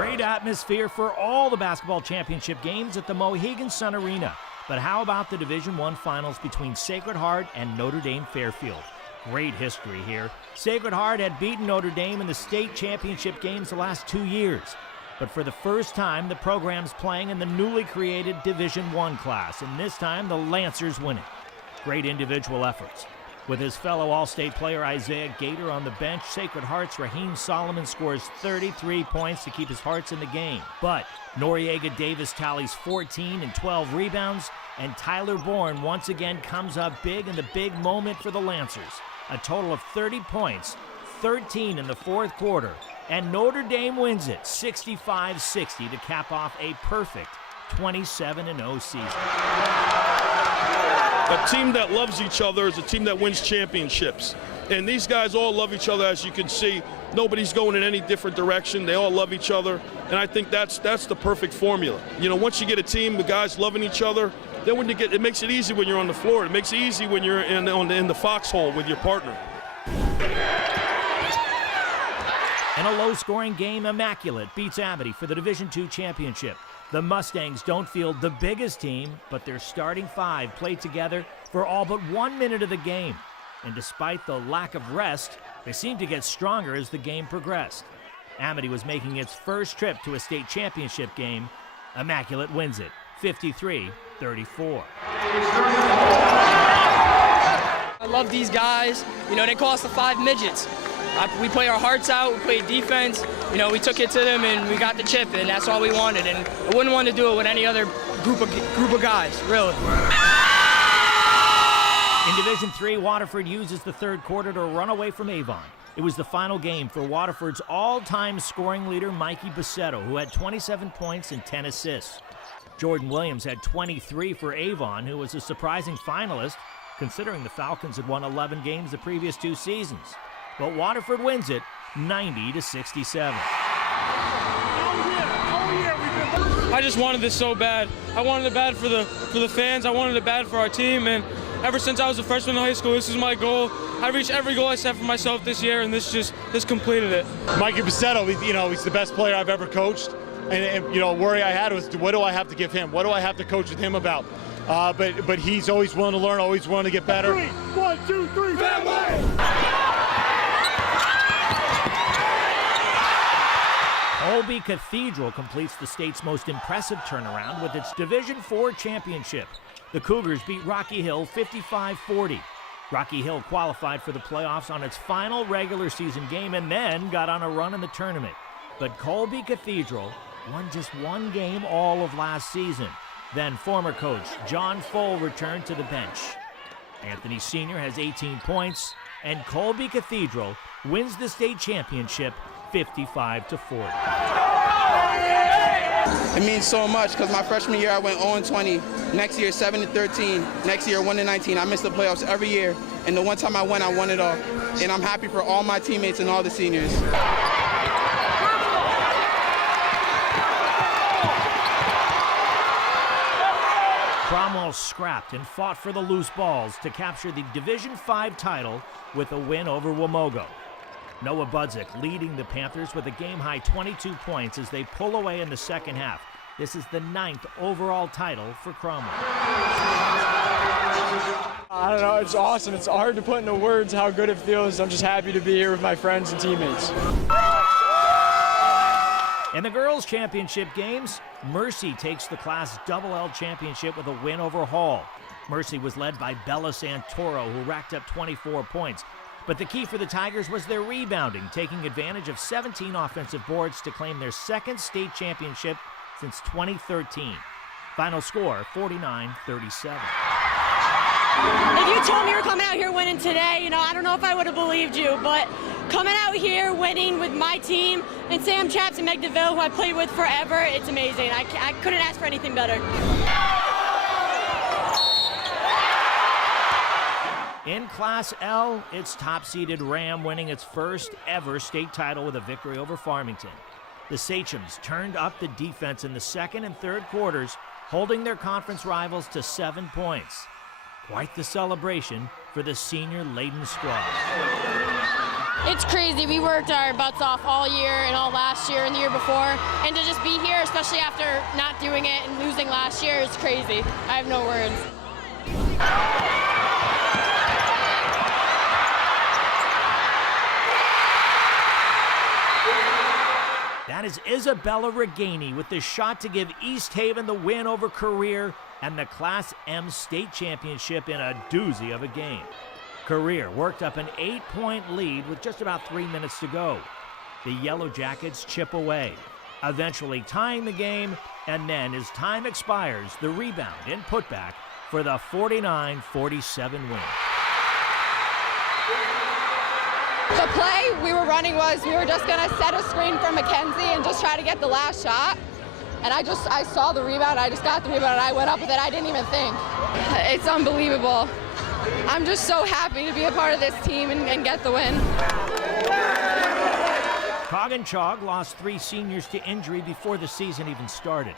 Great atmosphere for all the basketball championship games at the Mohegan Sun Arena. But how about the Division I finals between Sacred Heart and Notre Dame Fairfield? Great history here. Sacred Heart had beaten Notre Dame in the state championship games the last 2 years. But for the first time, the program's playing in the newly created Division I class, and this time the Lancers win it. Great individual efforts. With his fellow All-State player Isaiah Gator on the bench, Sacred Heart's Raheem Solomon scores 33 points to keep his Hearts in the game. But Noriega Davis tallies 14 and 12 rebounds, and Tyler Bourne once again comes up big in the big moment for the Lancers. A total of 30 points, 13 in the fourth quarter, and Notre Dame wins it 65-60 to cap off a perfect 27-0 season. A team that loves each other is a team that wins championships. And these guys all love each other, as you can see. Nobody's going in any different direction. They all love each other. And I think that's the perfect formula. You know, once you get a team, the guys loving each other, then when you get, it makes it easy when you're on the floor. It makes it easy when you're in the foxhole with your partner. In a low-scoring game, Immaculate beats Amity for the Division II championship. The Mustangs don't field the biggest team, but their starting five played together for all but 1 minute of the game. And despite the lack of rest, they seemed to get stronger as the game progressed. Amity was making its first trip to a state championship game. Immaculate wins it, 53-34. I love these guys. You know, they call us the Five Midgets. We play our hearts out, we played defense, you know, we took it to them and we got the chip, and that's all we wanted. And I wouldn't want to do it with any other group of guys, really. In Division III, Waterford uses the third quarter to run away from Avon. It was the final game for Waterford's all-time scoring leader, Mikey Buscetto, who had 27 points and 10 assists. Jordan Williams had 23 for Avon, who was a surprising finalist, considering the Falcons had won 11 games the previous 2 seasons. But Waterford wins it 90-67. I just wanted this so bad. I wanted it bad for the fans. I wanted it bad for our team. And ever since I was a freshman in high school, this is my goal. I reached every goal I set for myself this year, and this completed it. Mikey Buscetto, he's the best player I've ever coached. And worry I had was, what do I have to give him? What do I have to coach with him about? But he's always willing to learn, always willing to get better. 1, 2, 3, family! Kolbe Cathedral completes the state's most impressive turnaround with its Division IV championship. The Cougars beat Rocky Hill 55-40. Rocky Hill qualified for the playoffs on its final regular season game and then got on a run in the tournament. But Kolbe Cathedral won just 1 game all of last season. Then former coach John Foll returned to the bench. Anthony Sr. has 18 points, and Kolbe Cathedral wins the state championship 55-40. It means so much because my freshman year I went 0-20. Next year 7-13. Next year 1-19. I missed the playoffs every year, and the one time I won it all. And I'm happy for all my teammates and all the seniors. Cromwell scrapped and fought for the loose balls to capture the Division V title with a win over Wamogo. Noah Budzik leading the Panthers with a game-high 22 points as they pull away in the second half. This is the 9th overall title for Cromwell. I don't know, it's awesome. It's hard to put into words how good it feels. I'm just happy to be here with my friends and teammates. In the girls' championship games, Mercy takes the Class Double-L championship with a win over Hall. Mercy was led by Bella Santoro, who racked up 24 points. But the key for the Tigers was their rebounding, taking advantage of 17 offensive boards to claim their second state championship since 2013. Final score, 49-37. If you told me you were coming out here winning today, I don't know if I would have believed you, but coming out here winning with my team and Sam Chaps and Meg DeVille, who I played with forever, it's amazing. I couldn't ask for anything better. In Class L, it's top-seeded Ram winning its first ever state title with a victory over Farmington. The Sachems turned up the defense in the second and third quarters, holding their conference rivals to 7 points. Quite the celebration for the senior-laden squad. It's crazy. We worked our butts off all year and all last year and the year before. And to just be here, especially after not doing it and losing last year, is crazy. I have no words. That is Isabella Ragaini with the shot to give East Haven the win over Career and the Class M state championship in a doozy of a game. Career worked up an 8-point lead with just about 3 minutes to go. The Yellow Jackets chip away, eventually tying the game, and then as time expires, the rebound and putback for the 49-47 win. The play we were running was we were just going to set a screen for Mackenzie and just try to get the last shot. And I saw the rebound, I just got the rebound, and I went up with it. I didn't even think. It's unbelievable. I'm just so happy to be a part of this team and get the win. Coginchaug lost 3 seniors to injury before the season even started.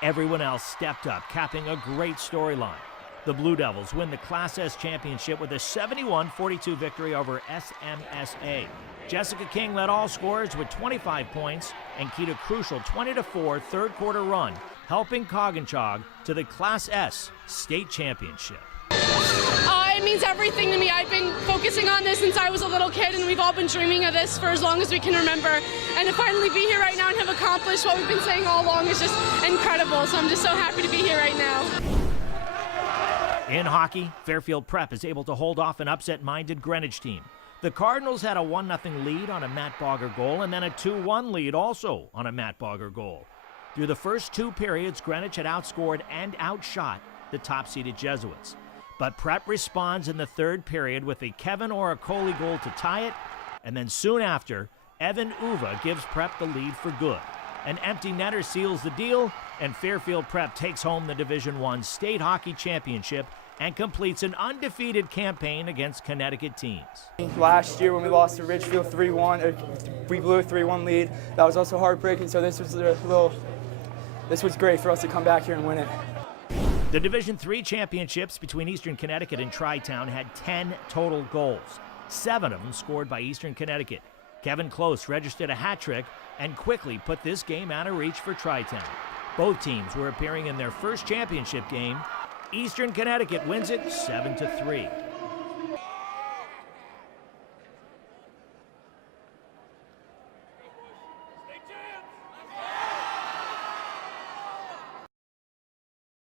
Everyone else stepped up, capping a great storyline. The Blue Devils win the Class S championship with a 71-42 victory over SMSA. Jessica King led all scorers with 25 points and keyed a crucial 20-4 third-quarter run, helping Coginchaug to the Class S state championship. It means everything to me. I've been focusing on this since I was a little kid, and we've all been dreaming of this for as long as we can remember. And to finally be here right now and have accomplished what we've been saying all along is just incredible. So I'm just so happy to be here right now. In hockey, Fairfield Prep is able to hold off an upset-minded Greenwich team. The Cardinals had a 1-0 lead on a Matt Bogger goal and then a 2-1 lead also on a Matt Bogger goal. Through the first 2 periods, Greenwich had outscored and outshot the top-seeded Jesuits. But Prep responds in the third period with a Kevin Oracoli goal to tie it, and then soon after, Evan Uva gives Prep the lead for good. An empty netter seals the deal, and Fairfield Prep takes home the Division I State Hockey Championship and completes an undefeated campaign against Connecticut teams. Last year when we lost to Ridgefield 3-1, we blew a 3-1 lead. That was also heartbreaking, so this was great for us to come back here and win it. The Division III championships between Eastern Connecticut and Tri-Town had 10 total goals, 7 of them scored by Eastern Connecticut. Kevin Close registered a hat trick and quickly put this game out of reach for Tri-Town. Both teams were appearing in their first championship game. Eastern Connecticut wins it 7-3.